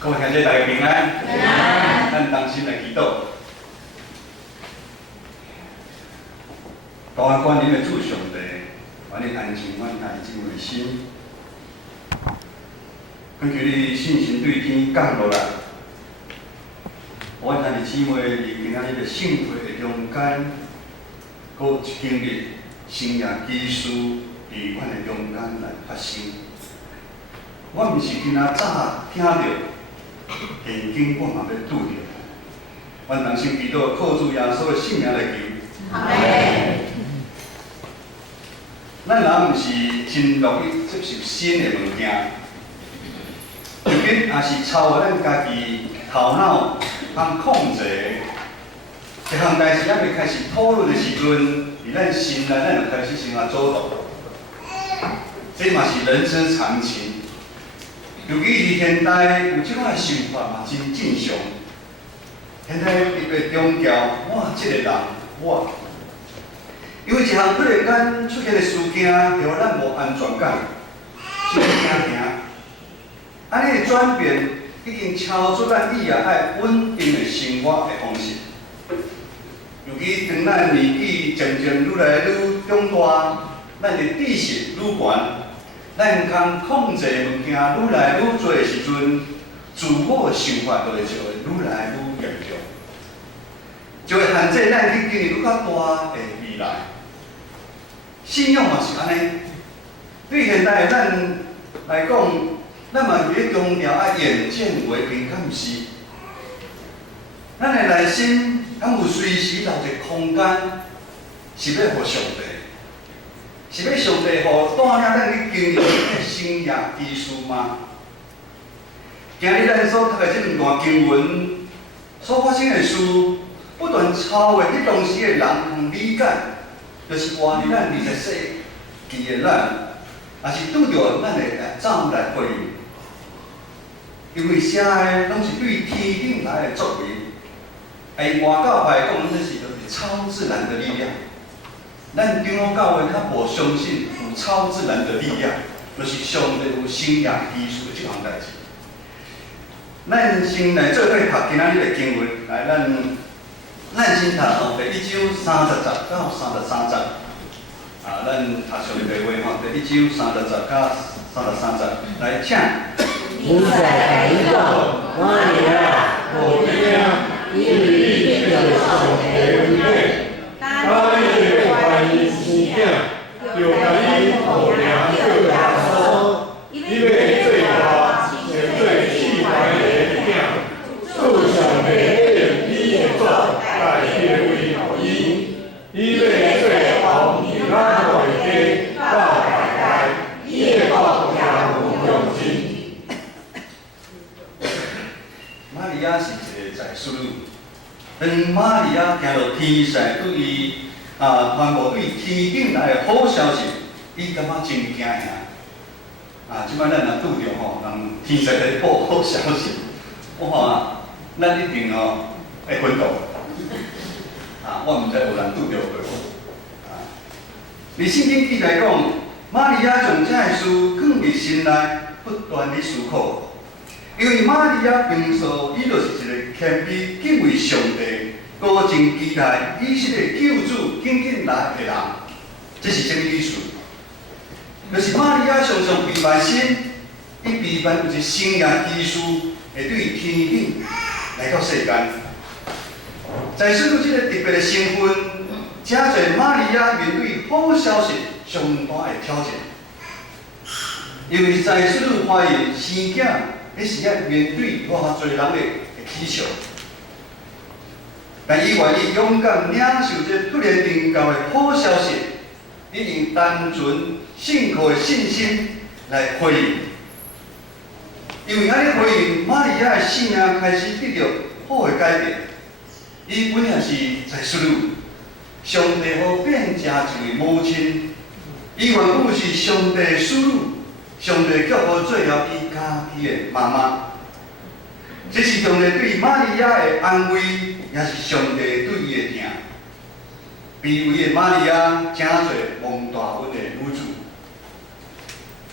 各位兄弟，大家平安。平安。咱同心来祈祷。高安观音的主上帝，愿你安静阮兄弟姊妹的心，根据你信心对天降落来，阮兄弟姊妹伫今仔日的幸福的中间，搁经历生命奇事伫阮的中间来发生。我毋是今仔早听到。现今我嘛要拄着，阮同心祈祷，靠主耶稣的性命来求。阿门。咱若毋是真乐意接受新的物件，就紧也是超越咱家己头脑通控制。一项代志还未开始讨论的时阵，伫咱心内咱就开始先主导，这嘛是人之常情。尤其是现代有即款想法嘛，真正常。现在特别强调我即个人，我，因为一项突然间出现的事件，让咱无安全感，真惊惊。安尼的转变已经超出咱以后爱稳定的生活的方式。尤其当咱年纪渐渐愈来愈长大，咱的知识愈悬。咱通控制物件愈来愈多的时阵，自我的想法就会愈来愈严重，就会限制咱去经历愈较大的未来。信仰嘛是安尼，对现代的咱来讲，咱嘛是咧强调眼见为凭，敢毋是？咱的内心敢有随时留一个空间，是要互上帝。是要上帝互带领咱去经历这个生命奇事吗？今日咱所读的这两段经文所发生的事，不断超越迄当时的人通理解，就是活伫咱20世纪的咱，也是拄着咱的走来回应。因为写的拢是对天顶来的作为，以外教派讲，这是就是超自然的力量。咱长老教会较无相信有超自然的力量，就是上帝有生命奇事的这项代志。咱先来做伙读今仔日的经文，来咱先读第1章30节到33节。咱读上的白话第1章30节到33节，来请。你在来到玛利亚，我听，因为你接受上帝的恩典。当你的怀疑生囝，就甲你父名叫耶稣，因为最大是最气怀的囝，主上帝用你的作来贴位予伊，因为最后伫咱会家到大家，伊的国也有用心。玛利亚是一个在属女。当玛利亚听到天使对伊传播对天顶来的好消息，伊感觉真惊吓。即摆咱若拄着吼，人天使来报好消息，哇，咱一定会奋斗。我毋知有人拄着无。伫圣经记来讲，玛利亚将这个事放伫心内，不断地思考。因为玛利亚平素伊就是一个谦卑、敬畏上帝、高真期待以色列救主紧紧来的人，这是什么意思？就是玛利亚常常陪伴神，伊陪伴有一生命奇事会对天顶来到世间。在使到这个特别的身份，真侪玛利亚面对好消息上大的挑战，因为在使到怀孕生囝。迄时啊，面对偌侪人的起笑，但伊愿意勇敢领受这突然临到的好消息，伊用单纯信靠的信心来回应。因为安尼回应，玛利亚的生命开始得到好的改变。伊本来是在属女，上帝好变成一位母亲，伊原本是上帝的属女。上帝叫我做了伊家己的妈妈，这是上帝对玛利亚的安慰，也是上帝对伊的疼。卑微的玛利亚，真侪蒙大恩的女子。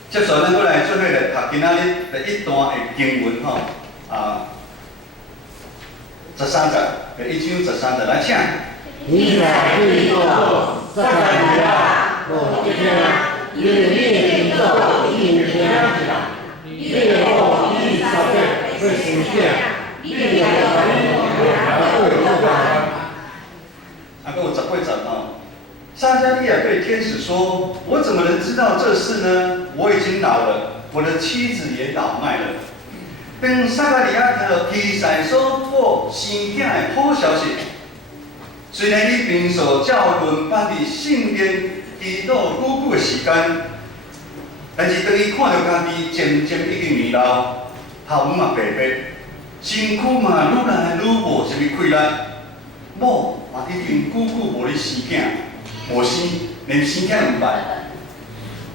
接着，咱过来做伙来读今仔日第1段的经文吼。13节，1章13节来请。以赛对说：撒迦利亚，我听，因你领受应听者，你后以色列为形象，你的反应会不凡。跟我18节哦。撒迦利亚对天使说：“我怎么能知道这事呢？我已经老了，我的妻子也老迈了。”当撒迦利亚听到天使所报生囝的好消息，虽然伊平素照轮班伫圣殿祈祷久久的时间，但是当伊看到家己渐渐已经年老，头毛也白白，身躯嘛愈来愈无什么气力，某嘛已经久久无咧生囝，无生，连生囝都毋捌。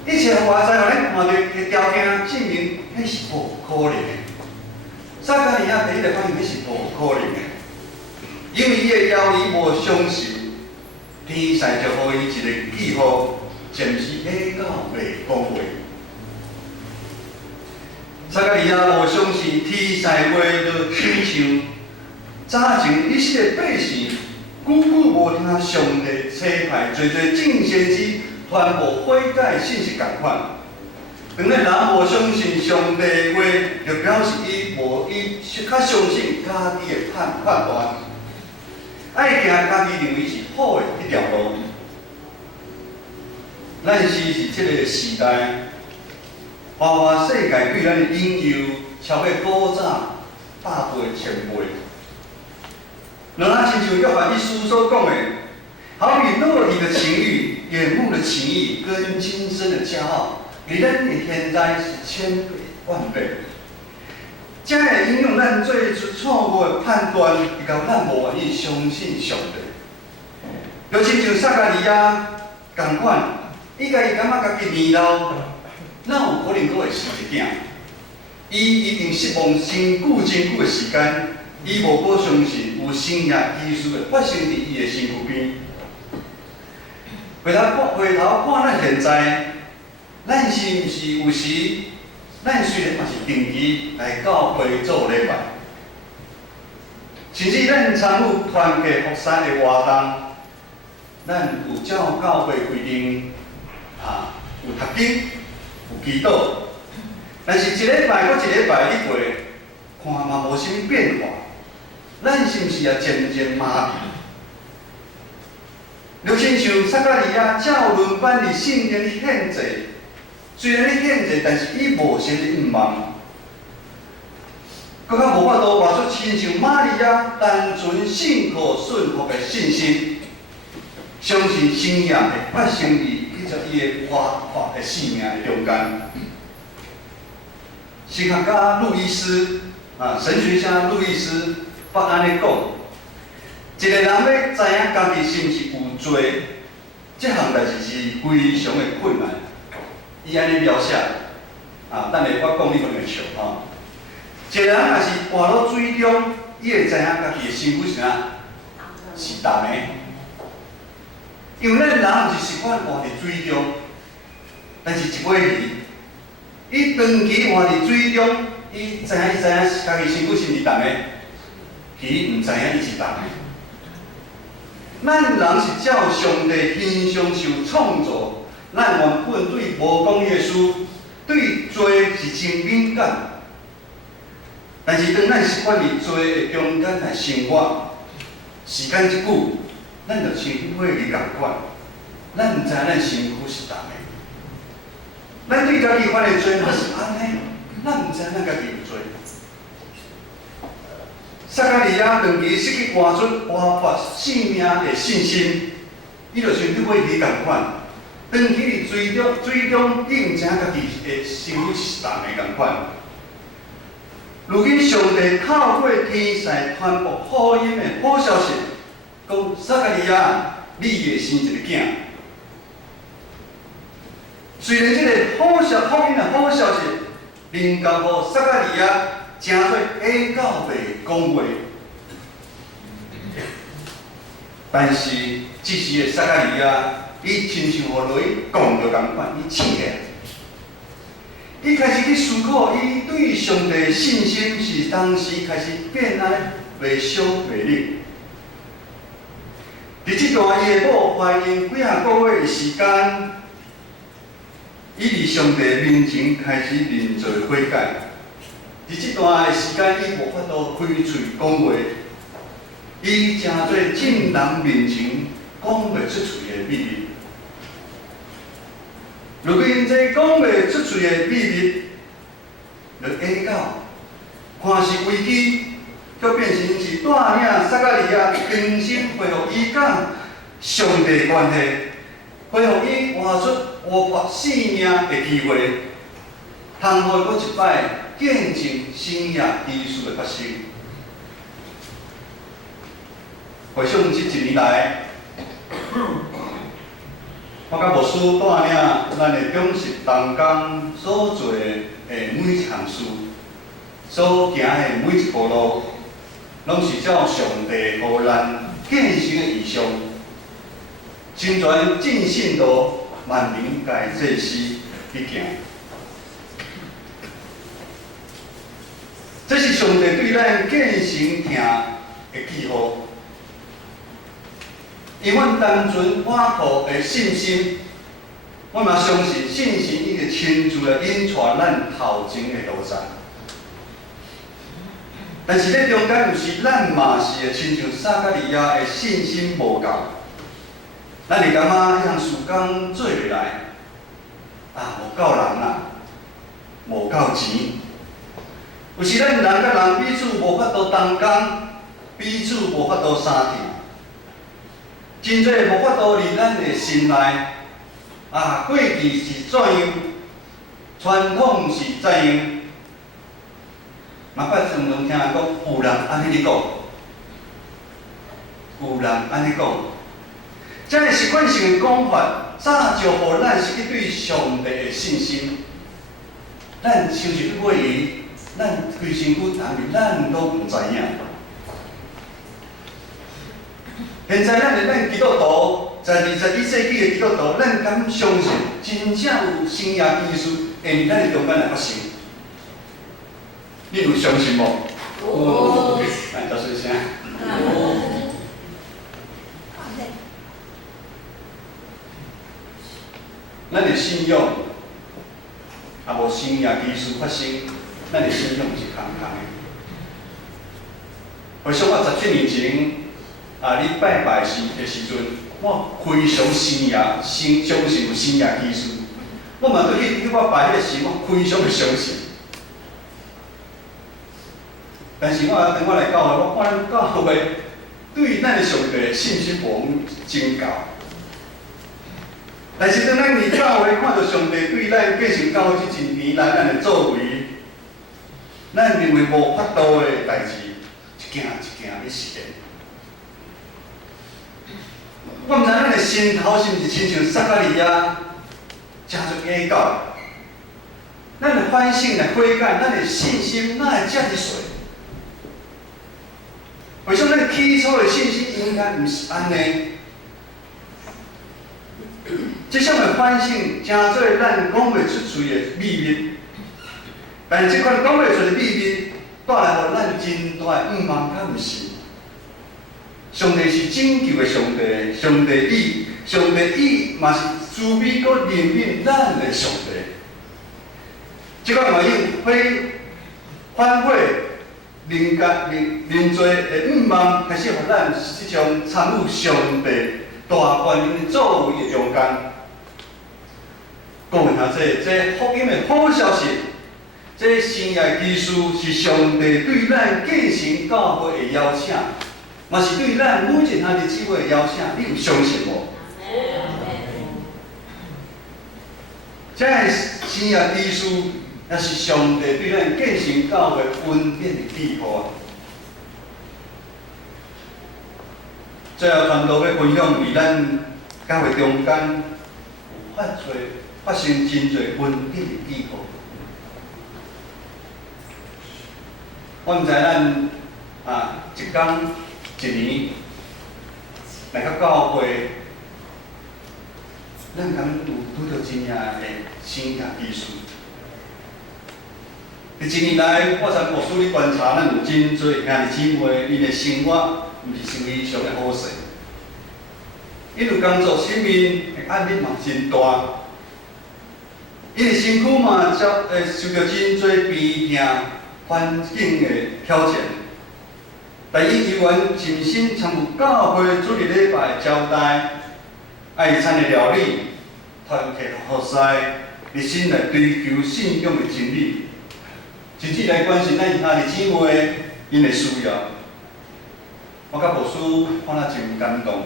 一切外在互咱看到的条件，证明迄是无可能的。撒迦利亚第一个反应，迄是无可能的，因为伊的腰伊无相信，天使就互伊一个记号，暂时下到袂讲话。撒迦利亚无相信天使话就亲像早前以色列百姓久久无听上帝差派侪侪正先知传播悔改信息共款。当然，人无相信上帝话，就表示伊较相信家己的判断，爱行家己认为是好的一条路。咱是这个时代，花世界对咱的引诱超过古早100倍、1000倍。若咱亲像约翰一书所讲的，好比肉体的情欲、眼目的情欲跟今生的骄傲，比咱的现在是1000倍、10000倍。这会影响咱做出错误的判断，以及咱无愿意相信上帝。就亲像撒迦利亚同款，伊感觉家己年老，哪有可能阁会生一囝？伊已经失望真久的时间，伊无可相信有生命奇事会发生伫伊的身躯边。回头看咱现在，咱是毋是有时？咱虽然嘛是定期来教会做礼拜，甚至咱参与团契福山的活动，咱有照教会规定，有读经，有祈祷，但是一礼拜搁一礼拜你过，看嘛无啥物变化，咱是毋是也渐渐麻痹？就亲像撒迦利亚照轮班伫圣殿里献祭。虽然你献祭，但是伊无先咧隐瞒，搁较无法度活出亲像玛利亚单纯信靠顺服的信心，相信生命会发生伫伊的活泼的生命的中间。神学家路易斯神学家路易斯捌安尼讲：一个人要知影家己是毋是有罪，这项代志是非常的困难。伊安尼描写，等下我讲你可能会笑一个人若是活到水中，伊会知影家己的身躯是啥，是淡的。因为咱人毋是习惯活伫水中，但是一尾鱼，伊长期活伫水中，伊知影家己身躯是毋是淡的，鱼毋知影伊是淡的。咱人是照上帝形象受创造。咱原本对无公义的事、对罪是真敏感，但是当咱习惯伫罪的中间来生活，时间一久，咱就像火里共款，咱毋知咱身躯是淡的。咱对家己犯的罪嘛是安尼，咱毋知咱家己有罪。撒迦利亚长期失去活泼生命的信心，伊就像火里共款。长期伫水中，伊毋知影家己的身躯是淡的共款。如今上帝透过天使传播福音的好消息，讲撒迦利亚，你会生一个囝。虽然这个福音的好消息，能够互撒迦利亚真做下到袂讲话，但是这时的撒迦利亚。伊亲像互落去讲着共款，伊醒起来，伊开始去思考，伊对上帝的信心是当时开始变安袂小袂力。伫即段伊的某怀孕几啊个月的时间，伊伫上帝面前开始认罪悔改。伫即段的时间，伊无法度开嘴讲话，伊诚侪众人面前讲袂出嘴的秘密。如果因这讲袂出嘴的秘密，就下到看是危机，却变成是带领撒加利亚重新恢复伊甲上帝的关系，恢复伊活出活泼生命的机会，通好搁一摆见证生涯奇事的发生。回想这一年来，我甲牧师带领咱的忠实同工所做的每一项事，所行的每一步路，拢是照上帝予咱建成的意向，成全尽信道，万民该做事去行。这是上帝对咱建成听的记号。因阮单纯倚靠的信心，我嘛相信信心已经亲自来引带咱头前的路上。但是咧中间，有时咱嘛是会亲像撒加利亚的信心无够，咱会感觉迄项事工做袂来，无够人啦，无够钱。有时咱人甲人彼此无法度同工，彼此无法度相挺。真侪无法度伫咱的心内，过去是怎样，传统是怎样，嘛捌常常听人讲，有人安尼讲，有人安尼讲，这个习惯性的讲法，早就互咱失去对上帝的信心。咱收入去买伊，咱规身躯谈面，咱都毋知影。现在咱基督徒，在21世纪的基督徒，咱敢相信真正有生涯奇事会伫咱的中间来发生？你有相信无？有。来，大声声。咱的信仰，无生涯奇事发生，咱的信仰是空空的。回想我17年前。你拜拜的时阵，我非常相信有生涯奇事。我嘛对去我拜迄个神，我非常的相信。但是当我来教会，我看咱教会对咱的上帝的信心无真够。但是当咱伫教会看到上帝对咱继承教会这一年来咱的作为，咱认为无法度的代志，一件一件去实现。我毋知咱的心头是毋是亲像撒加利亚，诚出假到，咱的反省来悔改，咱的信心哪会遮尔衰？为什么咱起初的信心应该毋是安尼？这项的反省，诚做咱讲袂出嘴的秘密，但是这款讲袂出的秘密，带来互咱真大的毋茫，敢毋是？上帝是拯救的上帝，上帝意嘛是慈悲搁怜悯咱的上帝。即款原因反悔、认罪的毋茫，开始互咱即种参与上帝大权人的作为的中间。讲下这福音的好消息，这生涯奇事是上帝对咱继承教会的邀请。嘛是对咱每一项日子的邀请，你有相信无？这个生涯奇事，也是上帝对咱继承教会恩典的记号啊！最后传道要分享，伫咱教会中间有发生真侪恩典的记号。我毋知咱一天。一年来到教会，咱敢有拄到真正的生涯奇事？伫一年来，我参牧师咧观察，咱有真侪兄弟姊妹，因的生活毋是非常的好势。因有工作生命的压力嘛真大，因的身躯嘛受到真侪病痛、环境的挑战。但因依然尽心参与教会主日礼拜招待、爱餐的料理、团结和谐，热心来追求信仰的真理。甚至来关心咱兄弟姊妹因的需要，我甲牧师看了真感动。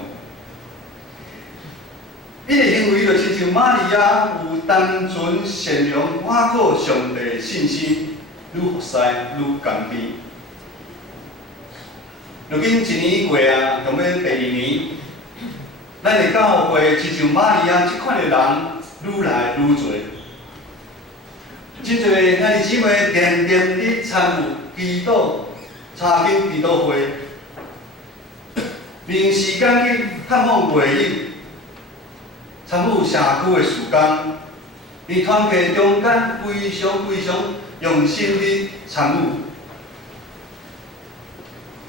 因的行为就亲像玛利亚有单纯善良、倚靠上帝的信心，愈服侍愈甘甜。如今一年过啊，从要第二年，咱的教会亲像玛利亚即款的人愈来愈多。真侪兄弟姊妹连连地参与祈祷、查经祈祷会，利用时间去探访会友，参与社区的事工，伫团契中间非常用心地参与。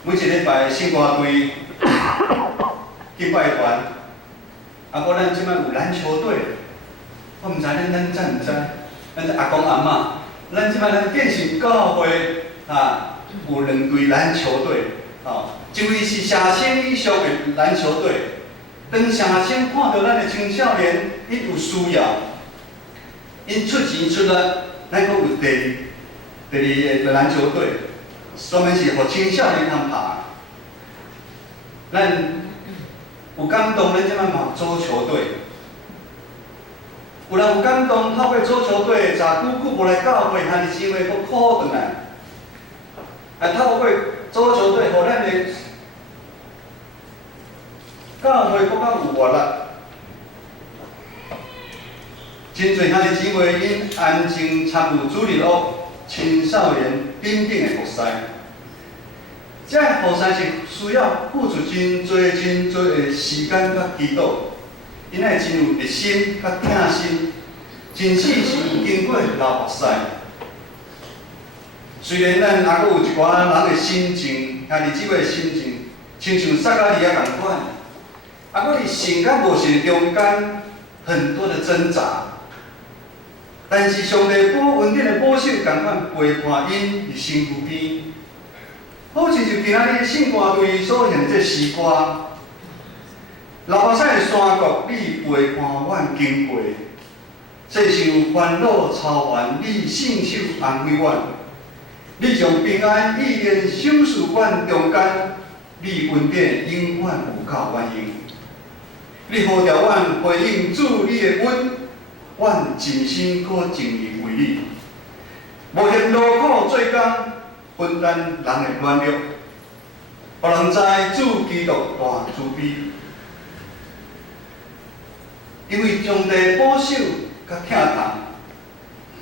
每一礼拜圣歌队、敬拜团，啊，咱即摆有篮球队，我毋知咱知毋知？咱阿公阿嬷，咱即摆咱建成教会啊，有2队篮球队，一位是社青以上的篮球队。当社青看到咱的青少年，伊有需要，因出钱出力，咱阁有第二个篮球队，专门是互青少年通拍。咱有感动，咱即摆嘛组球队。有人有感动，透过组球队，查久无来教会，兄弟姊妹阁苦转来，啊，透过组球队，互咱的教会阁较有活力。真侪兄弟姊妹因安静参与主日学、青少年等等的服侍，这服侍是需要付出真侪的时间甲祈祷。因爱真有热心甲疼心，真死是有经过流目屎。虽然咱还阁有一寡人的心情，兄弟姊妹的心情，亲像撒加利亚同款，还阁伫信甲无信中间很多的挣扎。但是上帝稳定的保守，同款陪伴因伫身躯边，好亲像今仔日圣歌队所献这诗歌。流目屎的山谷，你陪伴阮经过；世上有烦恼操烦，你信手安慰阮。你将平安意念赏赐阮中间，你恩典永远有够原用。你呼召阮回应主你的恩，阮尽心可尽力为你。无嫌劳苦做工，分担人的软弱，互人知主基督大慈悲。因为上帝保守甲疼痛，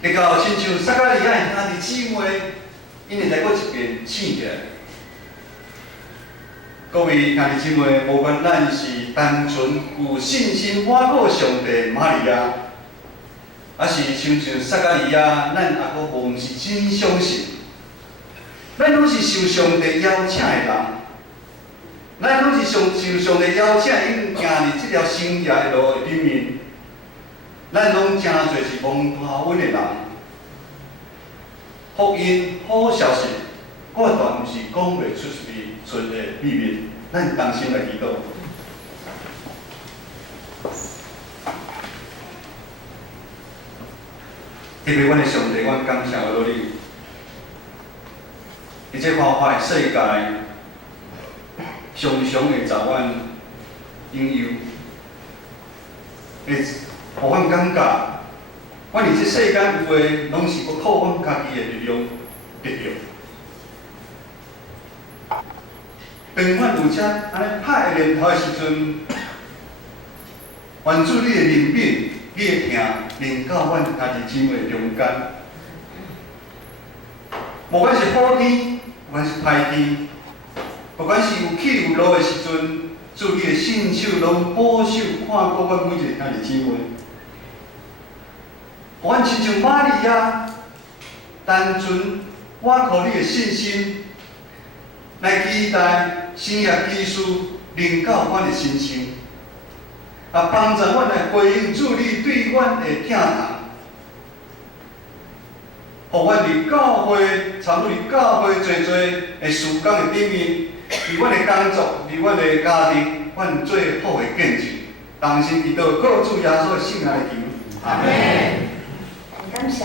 会到亲像撒加利亚兄弟姊妹，因会来过一遍醒起来。各位兄弟姊妹，无管咱是单纯有信心倚靠上帝玛利亚，还是亲像撒加利亚，咱也阁无是真相信，咱拢是受上帝邀请的人。咱拢是受上帝邀请，已经行入这条生涯的路里面。咱拢真侪是蒙大恩的人。福音好消息，我断毋是讲袂出的秘密，咱同心来祈祷。特别阮的上帝，阮感谢我你，伫这花花的世界。常常会遭阮引诱，会互阮感觉，阮伫这世间有诶，拢是要靠阮家己诶力量得到。当阮有遮安尼歹个念头诶时阵，愿主你诶怜悯、你诶疼，临到阮家己姊妹中间。无管是好天，无管是歹天。不管是有起有落的时阵，主你的信手拢保守看顾阮每一个兄弟姊妹，互阮亲像玛利亚，单纯我靠你的信心来期待生业技术领导阮的心声，帮助阮来回应主你对阮的疼痛，互阮伫教会参与伫教会做的事工的顶面，伫阮的工作，伫阮的家庭，阮最好的见证。同心祈祷，靠主耶稣的圣名来求，阿门。感谢。